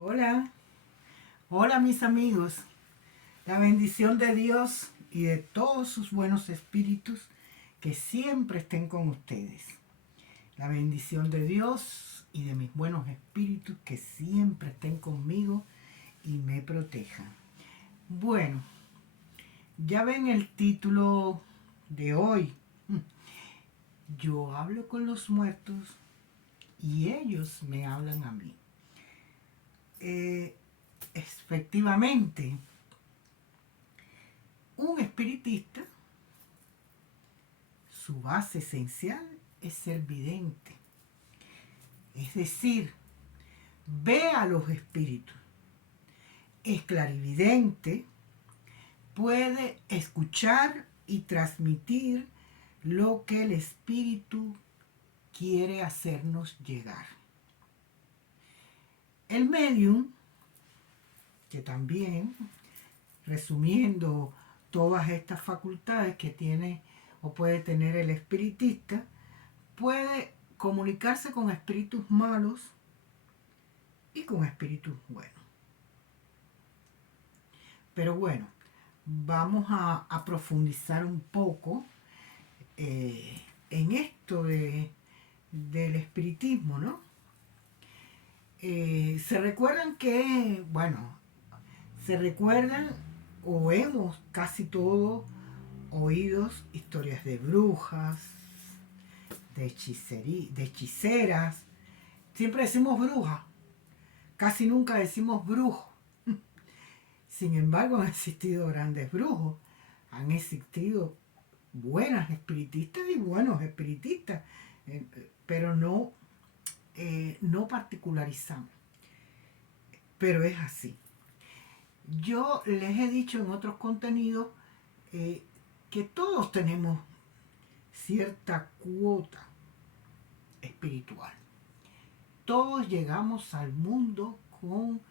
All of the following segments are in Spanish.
Hola, hola mis amigos. La bendición de Dios y de todos sus buenos espíritus que siempre estén con ustedes. La bendición de Dios y de mis buenos espíritus que siempre estén conmigo y me protejan. Bueno, ya ven el título de hoy. Yo hablo con los muertos y ellos me hablan a mí. Efectivamente, un espiritista, su base esencial es ser vidente, es decir, ve a los espíritus. Es clarividente, puede escuchar y transmitir lo que el espíritu quiere hacernos llegar. El medium, que también, resumiendo todas estas facultades que tiene o puede tener el espiritista, puede comunicarse con espíritus malos y con espíritus buenos. Pero bueno, vamos a profundizar un poco en esto del espiritismo, ¿no? Se recuerdan que, bueno, se recuerdan o hemos casi todos oído historias de brujas, de hechiceras. Siempre decimos bruja, casi nunca decimos brujo. Sin embargo, han existido grandes brujos, han existido buenas espiritistas y buenos espiritistas, pero no particularizamos. Pero es así. Yo les he dicho en otros contenidos que todos tenemos cierta cuota espiritual. Todos llegamos al mundo con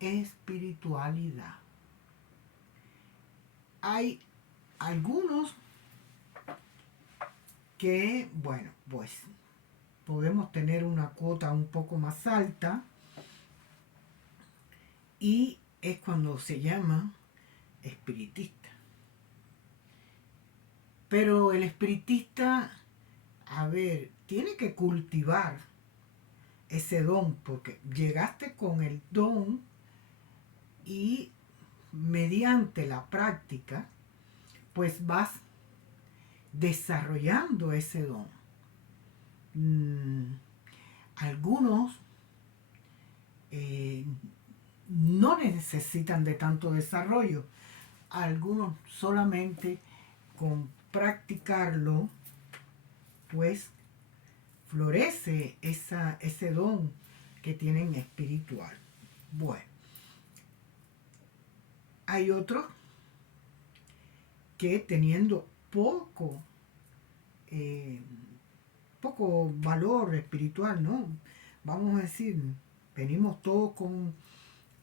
espiritualidad. Hay algunos que, bueno, pues podemos tener una cuota un poco más alta y es cuando se llama espiritista. Pero el espiritista, a ver, tiene que cultivar ese don, porque llegaste con el don y mediante la práctica, pues vas desarrollando ese don. Algunos no necesitan de tanto desarrollo, algunos solamente con practicarlo, pues florece ese don que tienen espiritual. Bueno, hay otros que teniendo eh, poco valor espiritual, ¿no? Vamos a decir, venimos todos con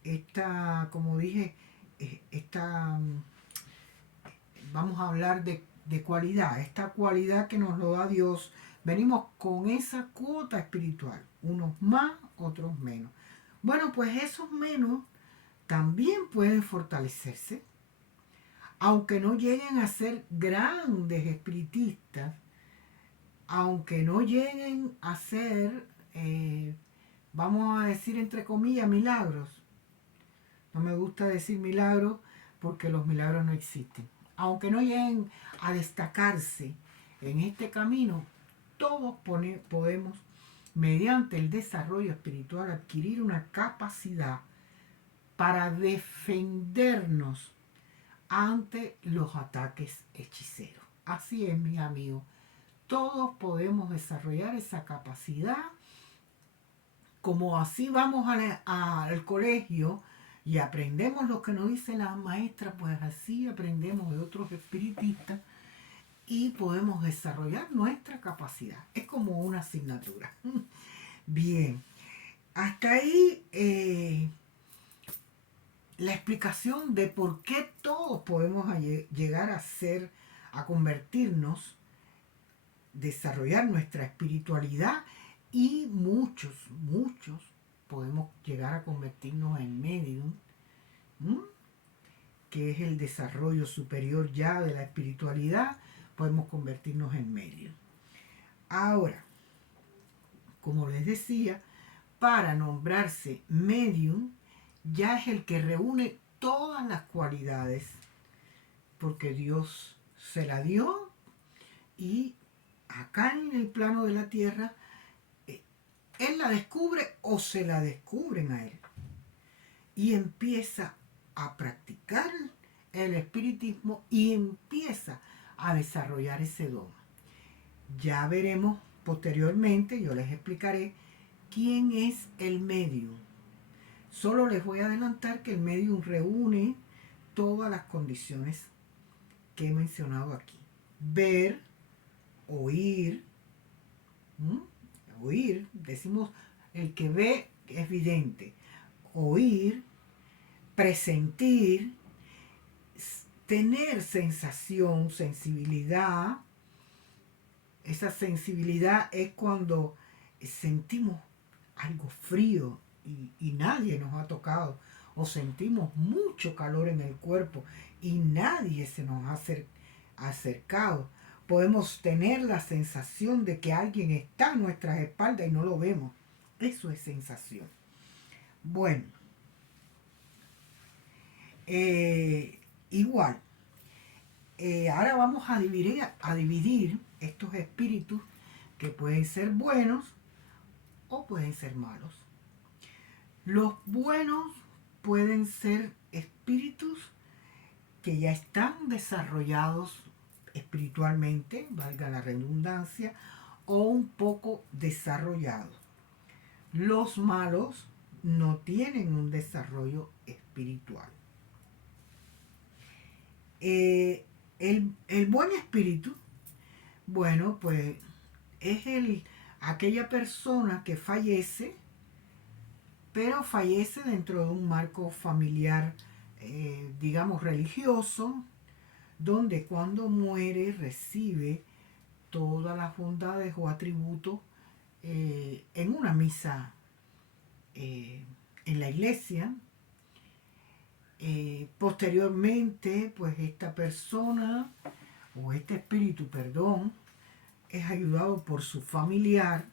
esta, como dije, esta, vamos a hablar de cualidad, esta cualidad que nos lo da Dios, venimos con esa cuota espiritual, unos más, otros menos. Bueno, pues esos menos también pueden fortalecerse, aunque no lleguen a ser grandes espiritistas, aunque no lleguen a ser, vamos a decir entre comillas, milagros. No me gusta decir milagros porque los milagros no existen. Aunque no lleguen a destacarse en este camino, todos podemos, mediante el desarrollo espiritual, adquirir una capacidad para defendernos ante los ataques hechiceros. Así es, mis amigos. Todos podemos desarrollar esa capacidad. Como así vamos al colegio y aprendemos lo que nos dice la maestra, pues así aprendemos de otros espiritistas y podemos desarrollar nuestra capacidad. Es como una asignatura. Bien, hasta ahí la explicación de por qué todos podemos llegar a ser, a convertirnos, desarrollar nuestra espiritualidad y muchos podemos llegar a convertirnos en medium, ¿m? Que es el desarrollo superior ya de la espiritualidad, podemos convertirnos en medium. Ahora, como les decía, para nombrarse medium, ya es el que reúne todas las cualidades, porque Dios se la dio y acá en el plano de la tierra, él la descubre o se la descubren a él. Y empieza a practicar el espiritismo y empieza a desarrollar ese don. Ya veremos posteriormente, yo les explicaré quién es el medium. Solo les voy a adelantar que el medium reúne todas las condiciones que he mencionado aquí. Ver, oír, ¿m? Oír, decimos, el que ve es vidente. Oír, presentir, tener sensación, sensibilidad. Esa sensibilidad es cuando sentimos algo frío y nadie nos ha tocado, o sentimos mucho calor en el cuerpo y nadie se nos ha acercado. Podemos tener la sensación de que alguien está a nuestras espaldas y no lo vemos. Eso es sensación. Bueno, igual, ahora vamos a dividir estos espíritus que pueden ser buenos o pueden ser malos. Los buenos pueden ser espíritus que ya están desarrollados espiritualmente, valga la redundancia, o un poco desarrollados. Los malos no tienen un desarrollo espiritual. El buen espíritu, bueno, pues es aquella persona que fallece, pero fallece dentro de un marco familiar, digamos, religioso, donde cuando muere recibe todas las bondades o atributos en una misa en la iglesia. Posteriormente, pues esta persona, o este espíritu, perdón, es ayudado por su familiar,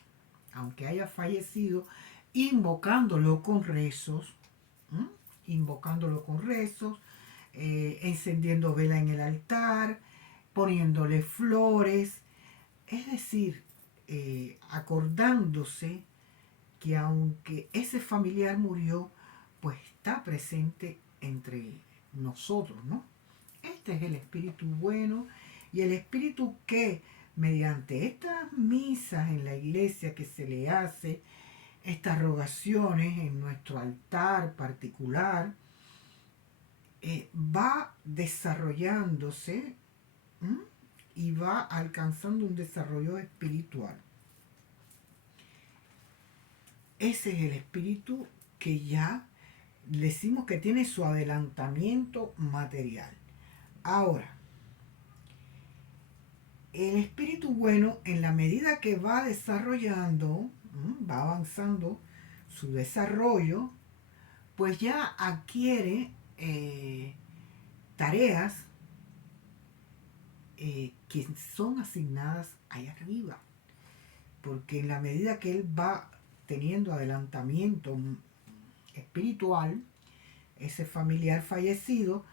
aunque haya fallecido, invocándolo con rezos, ¿m? Invocándolo con rezos, encendiendo vela en el altar, poniéndole flores, es decir, acordándose que aunque ese familiar murió, pues está presente entre nosotros, ¿no? Este es el espíritu bueno y el espíritu que mediante estas misas en la iglesia que se le hace, estas rogaciones en nuestro altar particular, va desarrollándose, ¿m? Y va alcanzando un desarrollo espiritual. Ese es el espíritu que ya decimos que tiene su adelantamiento material. Ahora, el espíritu bueno, en la medida que va desarrollando, va avanzando su desarrollo, pues ya adquiere tareas que son asignadas allá arriba. Porque en la medida que él va teniendo adelantamiento espiritual, ese familiar fallecido,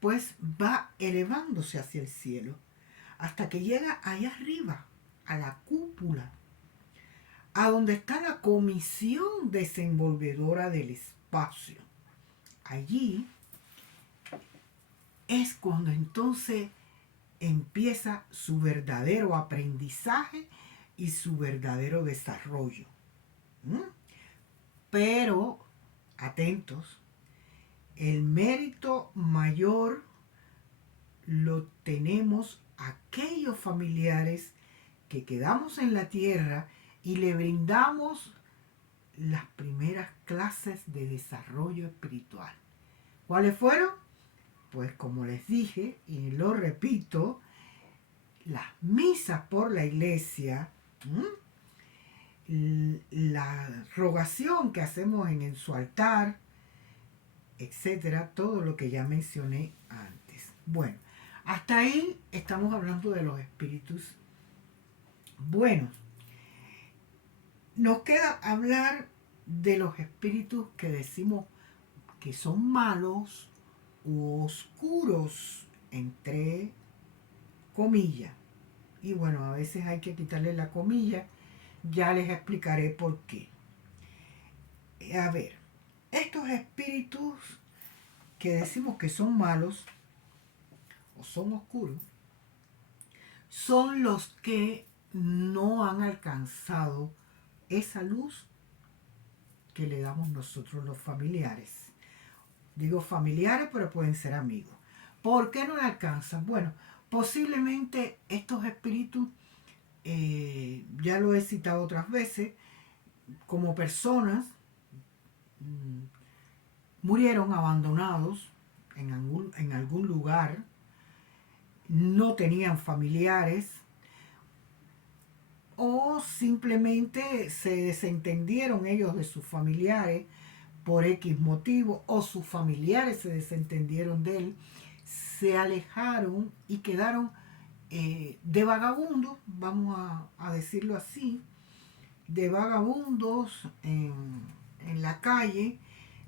pues va elevándose hacia el cielo, hasta que llega allá arriba, a la cúpula, a donde está la comisión desenvolvedora del espacio. Allí es cuando entonces empieza su verdadero aprendizaje y su verdadero desarrollo. ¿Mm? Pero, atentos, el mérito mayor lo tenemos aquellos familiares que quedamos en la tierra y le brindamos las primeras clases de desarrollo espiritual. ¿Cuáles fueron? Pues como les dije, y lo repito, las misas por la iglesia, la rogación que hacemos en su altar, etcétera, todo lo que ya mencioné antes. Bueno, hasta ahí estamos hablando de los espíritus buenos. Nos queda hablar de los espíritus que decimos que son malos u oscuros, entre comillas. Y bueno, a veces hay que quitarle la comilla. Ya les explicaré por qué. A ver, estos espíritus que decimos que son malos o son oscuros, son los que no han alcanzado esa luz que le damos nosotros los familiares. Digo familiares, pero pueden ser amigos. ¿Por qué no la alcanzan? Bueno, posiblemente estos espíritus, ya lo he citado otras veces, como personas murieron abandonados en algún lugar, no tenían familiares o simplemente se desentendieron ellos de sus familiares por X motivo, o sus familiares se desentendieron de él, se alejaron y quedaron de vagabundos, vamos a decirlo así, de vagabundos en la calle.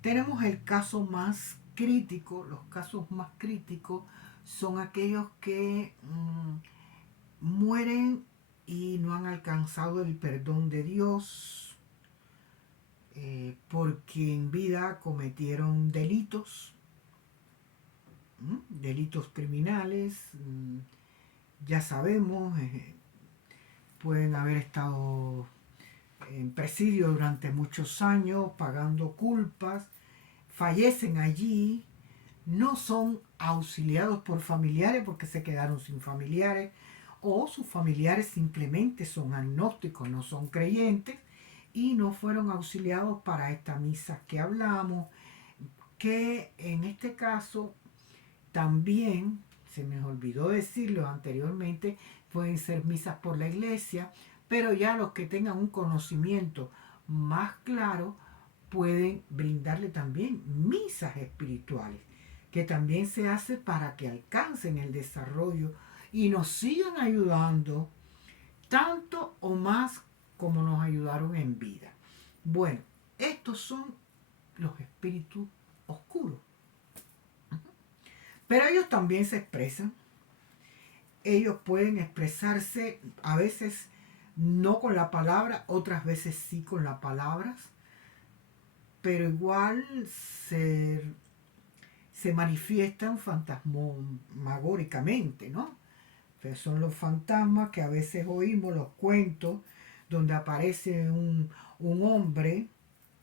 Tenemos el caso más crítico, los casos más críticos son aquellos que mueren y no han alcanzado el perdón de Dios, porque en vida cometieron delitos, delitos criminales, ya sabemos, pueden haber estado en presidio durante muchos años, pagando culpas, fallecen allí, no son auxiliados por familiares porque se quedaron sin familiares, o sus familiares simplemente son agnósticos, no son creyentes, y no fueron auxiliados para esta misa que hablamos, que en este caso también, se me olvidó decirlo anteriormente, pueden ser misas por la iglesia, pero ya los que tengan un conocimiento más claro pueden brindarle también misas espirituales, que también se hace para que alcancen el desarrollo y nos sigan ayudando tanto o más como nos ayudaron en vida. Bueno, estos son los espíritus oscuros. Pero ellos también se expresan. Ellos pueden expresarse a veces no con la palabra, otras veces sí con las palabras, pero igual se manifiestan fantasmagóricamente, ¿no? Entonces son los fantasmas que a veces oímos, los cuentos, donde aparece un hombre,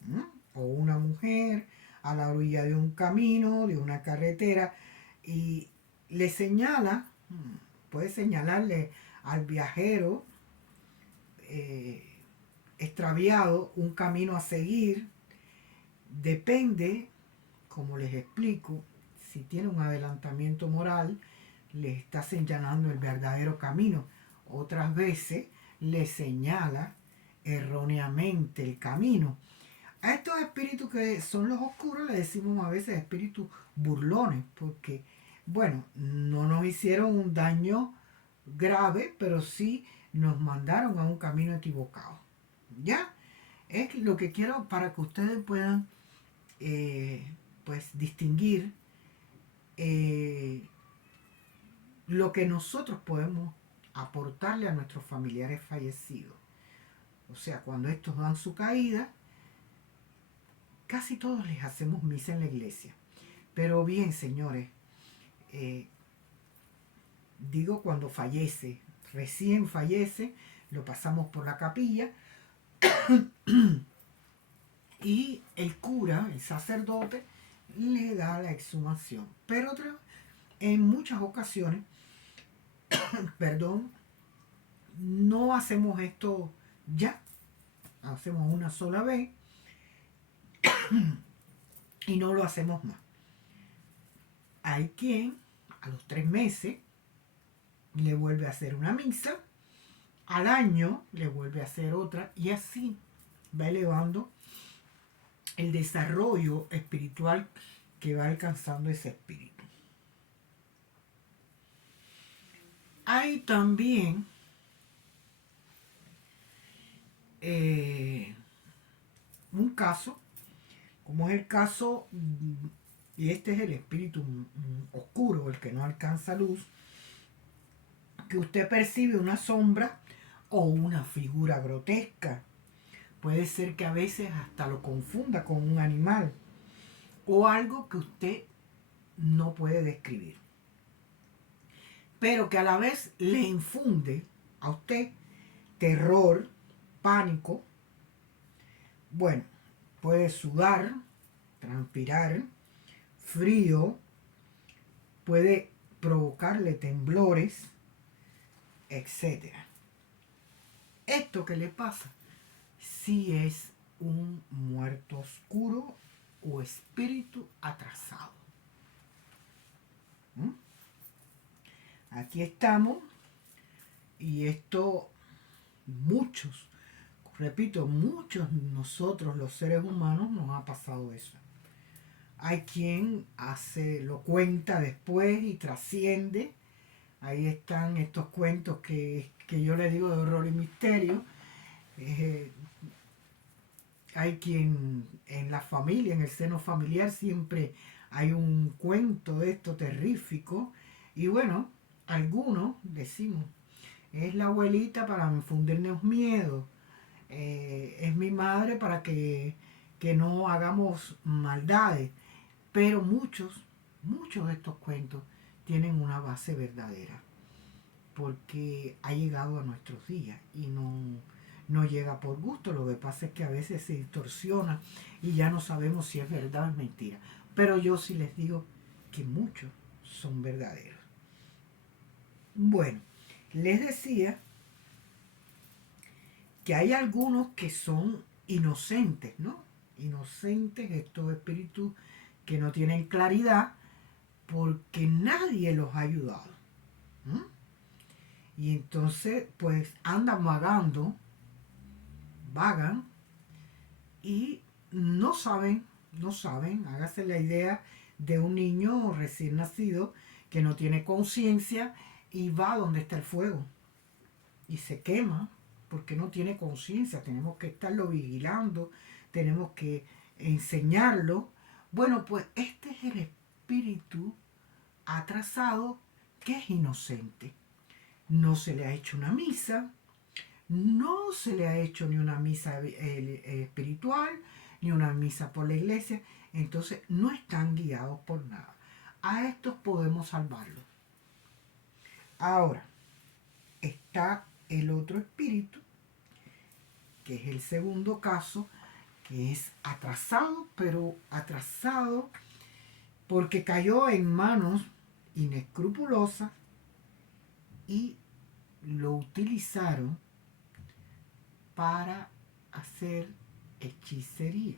¿no?, o una mujer a la orilla de un camino, de una carretera, y le señala, puede señalarle al viajero extraviado un camino a seguir. Depende, como les explico, si tiene un adelantamiento moral, le está señalando el verdadero camino. Otras veces le señala erróneamente el camino. A estos espíritus que son los oscuros le decimos a veces espíritus burlones, porque, bueno, no nos hicieron un daño grave, pero sí nos mandaron a un camino equivocado. ¿Ya? Es lo que quiero para que ustedes puedan pues distinguir lo que nosotros podemos aportarle a nuestros familiares fallecidos. O sea, cuando estos dan su caída, casi todos les hacemos misa en la iglesia. Pero bien, señores, digo cuando fallece, recién fallece, lo pasamos por la capilla y el cura, el sacerdote, le da la exhumación. Pero en muchas ocasiones, perdón, no hacemos esto ya, hacemos una sola vez y no lo hacemos más. Hay quien a los 3 meses le vuelve a hacer una misa al año le vuelve a hacer otra y así va elevando el desarrollo espiritual que va alcanzando ese espíritu. Hay también un caso, como es el caso, y este es el espíritu oscuro, el que no alcanza luz, que usted percibe una sombra o una figura grotesca. Puede ser que a veces hasta lo confunda con un animal o algo que usted no puede describir, pero que a la vez le infunde a usted terror, pánico. Bueno, puede sudar, transpirar, frío, puede provocarle temblores, etcétera. Esto que le pasa si es un muerto oscuro o espíritu atrasado. ¿Mm? Aquí estamos y esto muchos, repito, muchos nosotros los seres humanos nos ha pasado eso. Hay quien lo cuenta después y trasciende. Ahí están estos cuentos que yo le digo de horror y misterio. Eh, Hay quien en la familia, en el seno familiar, siempre hay un cuento de esto terrífico. Y bueno, algunos decimos, es la abuelita para infundirnos miedo, es mi madre para que no hagamos maldades. Pero muchos de estos cuentos tienen una base verdadera, porque ha llegado a nuestros días y no llega por gusto. Lo que pasa es que a veces se distorsiona y ya no sabemos si es verdad o es mentira. Pero yo sí les digo que muchos son verdaderos. Bueno, les decía que hay algunos que son inocentes, ¿no? Inocentes, estos espíritus que no tienen claridad porque nadie los ha ayudado. ¿Mm? Y entonces, pues andan vagan y no saben, hágase la idea de un niño recién nacido que no tiene conciencia y va donde está el fuego y se quema porque no tiene conciencia. Tenemos que estarlo vigilando, tenemos que enseñarlo. Bueno, pues este es el espíritu atrasado que es inocente. No se le ha hecho una misa, no se le ha hecho ni una misa espiritual, ni una misa por la iglesia, entonces no están guiados por nada. A estos podemos salvarlos. Ahora, está el otro espíritu, que es el segundo caso, que es atrasado, pero atrasado porque cayó en manos inescrupulosas y lo utilizaron para hacer hechicería.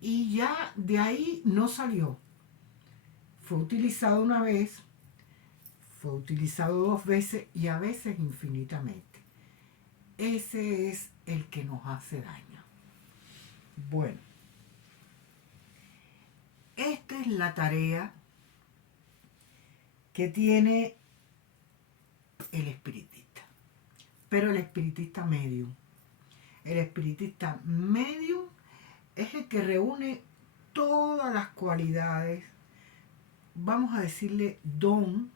Y ya de ahí no salió. Fue utilizado una vez, fue utilizado dos veces y a veces infinitamente. Ese es el que nos hace daño. Bueno, esta es la tarea que tiene el espiritista. Pero el espiritista medium. El espiritista medium es el que reúne todas las cualidades, vamos a decirle don,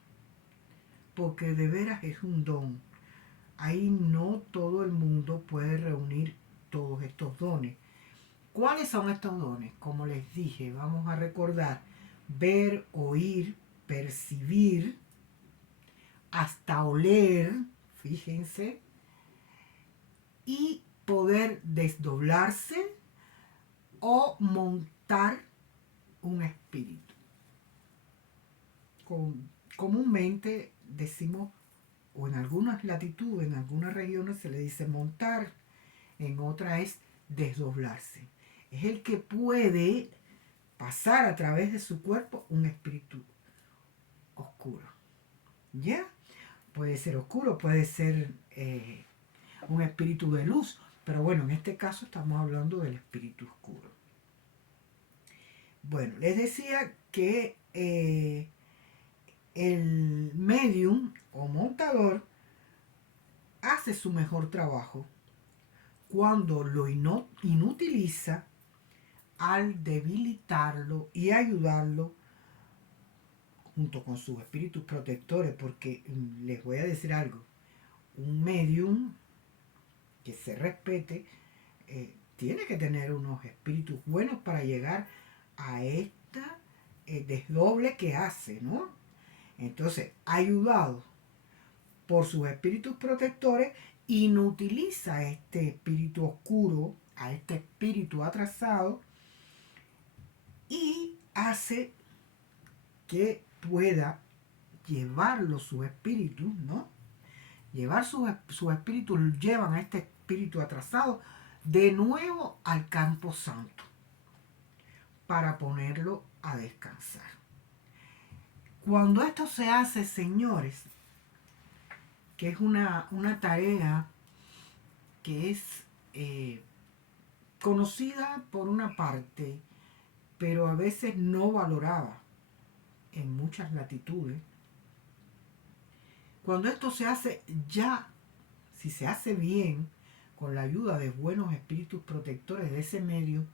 porque de veras es un don. Ahí no todo el mundo puede reunir todos estos dones. ¿Cuáles son estos dones? Como les dije, vamos a recordar: ver, oír, percibir, hasta oler, fíjense, y poder desdoblarse o montar un espíritu. Comúnmente decimos, o en algunas latitudes, en algunas regiones se le dice montar, en otras es desdoblarse. Es el que puede pasar a través de su cuerpo un espíritu oscuro. ¿Ya? puede ser oscuro, puede ser un espíritu de luz, pero bueno, en este caso estamos hablando del espíritu oscuro. Bueno, les decía que el medium o montador hace su mejor trabajo cuando lo inutiliza al debilitarlo y ayudarlo junto con sus espíritus protectores, porque les voy a decir algo, un medium que se respete tiene que tener unos espíritus buenos para llegar a esta desdoble que hace, ¿no? Entonces, ayudado por sus espíritus protectores, inutiliza a este espíritu oscuro, a este espíritu atrasado, y hace que pueda llevarlo su espíritu, ¿no? Llevar sus espíritus, llevan a este espíritu atrasado de nuevo al campo santo para ponerlo a descansar. Cuando esto se hace, señores, que es una tarea que es conocida por una parte, pero a veces no valorada en muchas latitudes. Cuando esto se hace ya, si se hace bien, con la ayuda de buenos espíritus protectores de ese medio,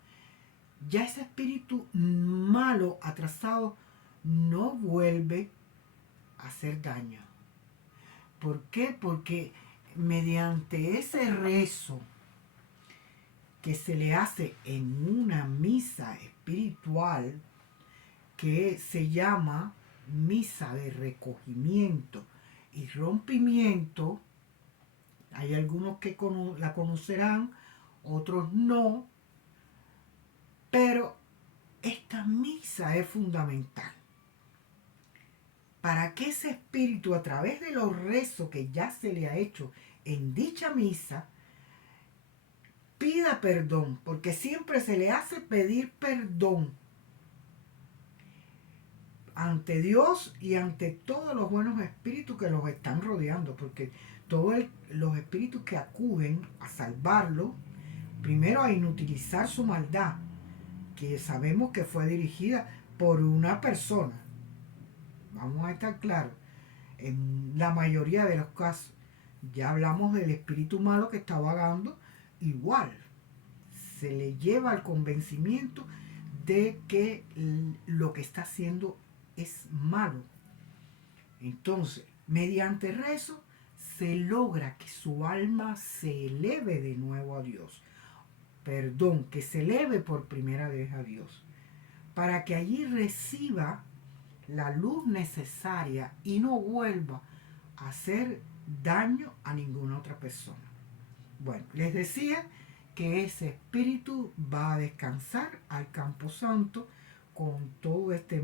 ya ese espíritu malo, atrasado, no vuelve a hacer daño. ¿Por qué? Porque mediante ese rezo que se le hace en una misa espiritual que se llama misa de recogimiento y rompimiento, hay algunos que la conocerán, otros no, pero esta misa es fundamental para que ese espíritu, a través de los rezos que ya se le ha hecho en dicha misa, pida perdón, porque siempre se le hace pedir perdón ante Dios y ante todos los buenos espíritus que los están rodeando, porque todos los espíritus que acuden a salvarlo, primero a inutilizar su maldad, que sabemos que fue dirigida por una persona. Vamos a estar claros, en la mayoría de los casos, ya hablamos del espíritu malo que está vagando, igual se le lleva al convencimiento de que lo que está haciendo es malo. Entonces, mediante rezo se logra que su alma se eleve de nuevo a Dios. Perdón, que se eleve por primera vez a Dios, para que allí reciba la luz necesaria y no vuelva a hacer daño a ninguna otra persona. Bueno, les decía que ese espíritu va a descansar al campo santo con todo este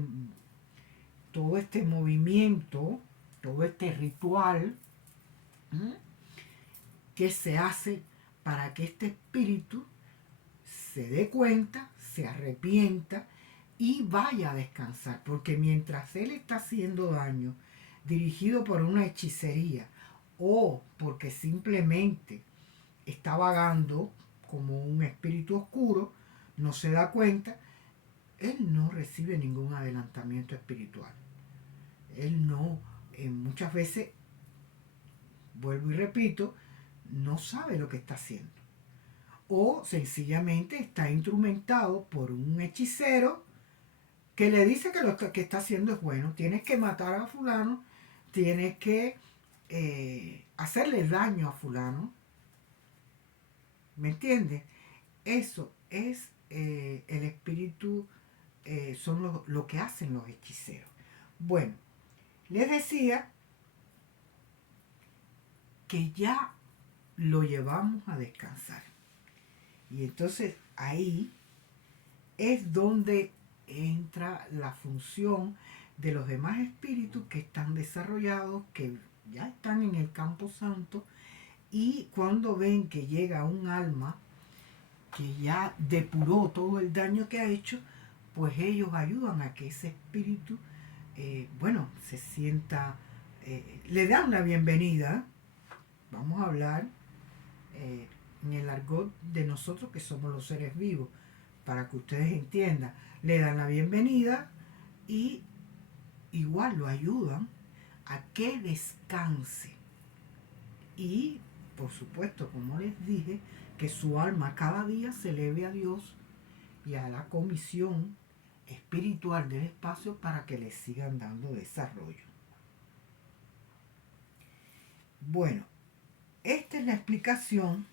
movimiento, todo este ritual, ¿m? Que se hace para que este espíritu se dé cuenta, se arrepienta y vaya a descansar, porque mientras él está haciendo daño, dirigido por una hechicería o porque simplemente está vagando como un espíritu oscuro, no se da cuenta, él no recibe ningún adelantamiento espiritual. Él no, muchas veces, vuelvo y repito, no sabe lo que está haciendo. O sencillamente está instrumentado por un hechicero que le dice que lo que está haciendo es bueno. Tienes que matar a fulano, tienes que hacerle daño a fulano. ¿Me entiendes? Eso es el espíritu, son lo que hacen los hechiceros. Bueno, les decía que ya lo llevamos a descansar. Y entonces ahí es donde entra la función de los demás espíritus que están desarrollados, que ya están en el campo santo, y cuando ven que llega un alma que ya depuró todo el daño que ha hecho, pues ellos ayudan a que ese espíritu, se sienta le dan la bienvenida. Vamos a hablar en el argot de nosotros que somos los seres vivos, para que ustedes entiendan. Le dan la bienvenida y igual lo ayudan a que descanse. Y, por supuesto, como les dije, que su alma cada día se eleve a Dios y a la comisión espiritual del espacio para que le sigan dando desarrollo. Bueno, esta es la explicación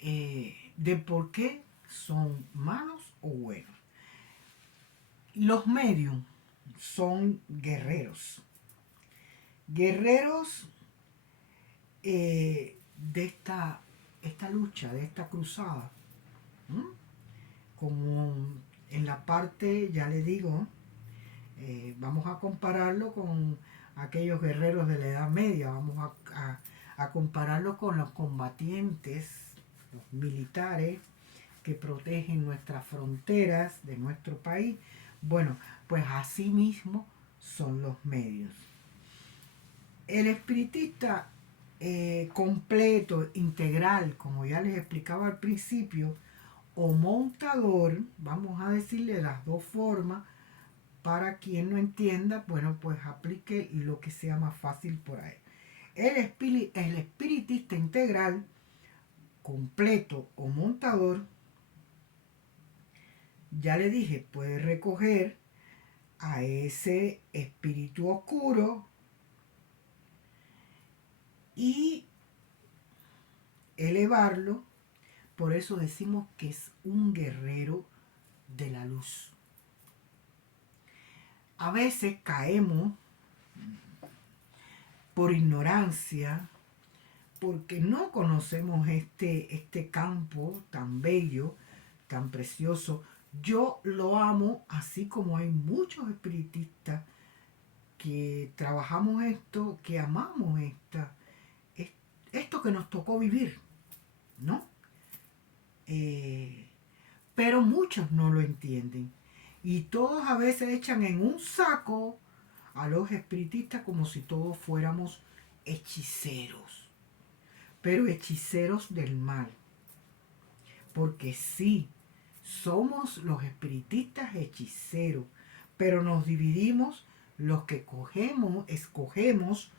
de por qué son malos o buenos. Los medios son guerreros. Guerreros de esta lucha, de esta cruzada. ¿Mm? Como en la parte, ya le digo, vamos a compararlo con aquellos guerreros de la Edad Media, vamos a compararlo con los combatientes, los militares que protegen nuestras fronteras de nuestro país. Bueno, pues así mismo son los medios. El espiritista completo, integral, como ya les explicaba al principio, o montador, vamos a decirle las dos formas, para quien no entienda, bueno, pues aplique lo que sea más fácil por ahí. El espiritista integral, completo o montador, ya le dije, puede recoger a ese espíritu oscuro y elevarlo. Por eso decimos que es un guerrero de la luz. A veces caemos por ignorancia, porque no conocemos este campo tan bello, tan precioso. Yo lo amo, así como hay muchos espiritistas que trabajamos esto, que amamos esto que nos tocó vivir, ¿no? Pero muchos no lo entienden. Y todos a veces echan en un saco a los espiritistas como si todos fuéramos hechiceros. Pero hechiceros del mal. Porque sí, somos los espiritistas hechiceros, pero nos dividimos los que escogemos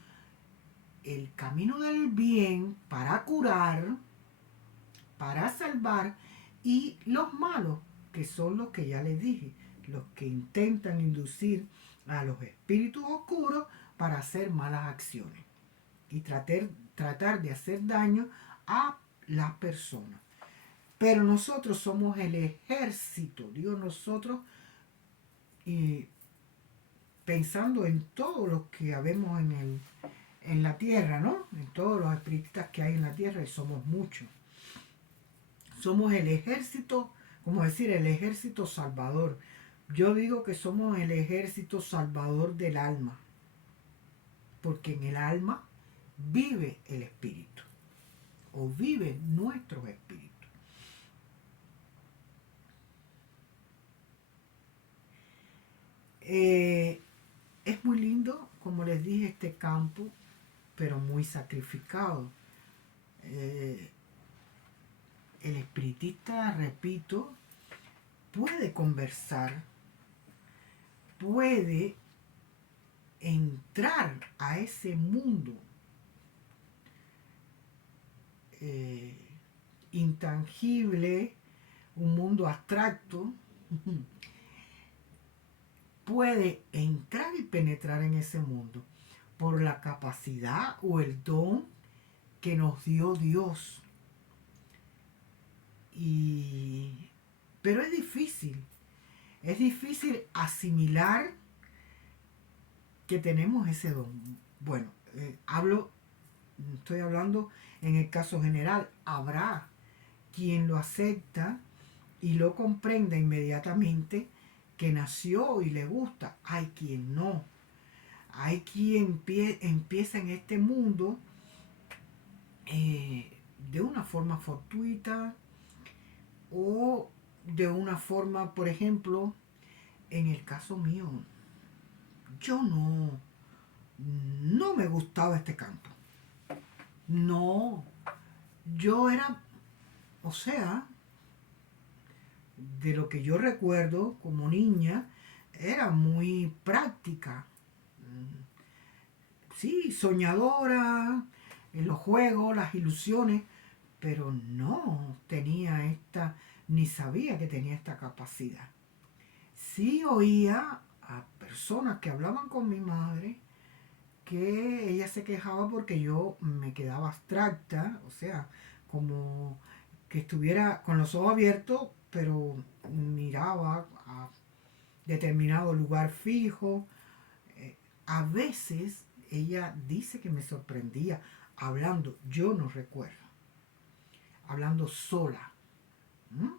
el camino del bien para curar, para salvar, y los malos, que son los que ya les dije, los que intentan inducir a los espíritus oscuros para hacer malas acciones y tratar de hacer daño a las personas. Pero nosotros somos el ejército, digo nosotros, y pensando en todos los que habemos en la tierra, ¿no? En todos los espiritistas que hay en la tierra, y somos muchos. Somos el ejército, como decir, el ejército salvador. Yo digo que somos el ejército salvador del alma, porque en el alma vive el espíritu, o vive nuestros espíritus. Es muy lindo, como les dije, este campo, pero muy sacrificado. El espiritista, repito, puede conversar, puede entrar a ese mundo intangible, un mundo abstracto, puede entrar y penetrar en ese mundo por la capacidad o el don que nos dio Dios. Pero es difícil asimilar que tenemos ese don. Bueno, estoy hablando en el caso general. Habrá quien lo acepta y lo comprenda inmediatamente, que nació y le gusta. Hay quien no. Hay quien empieza en este mundo de una forma fortuita o de una forma, por ejemplo, en el caso mío, yo no me gustaba este canto. No, yo era, o sea, de lo que yo recuerdo como niña, era muy práctica. Sí, soñadora, en los juegos, las ilusiones, pero no tenía esta, ni sabía que tenía esta capacidad. Sí oía a personas que hablaban con mi madre que ella se quejaba porque yo me quedaba abstracta, o sea, como que estuviera con los ojos abiertos, pero miraba a determinado lugar fijo. Eh, a veces ella dice que me sorprendía hablando, yo no recuerdo, hablando sola. ¿M?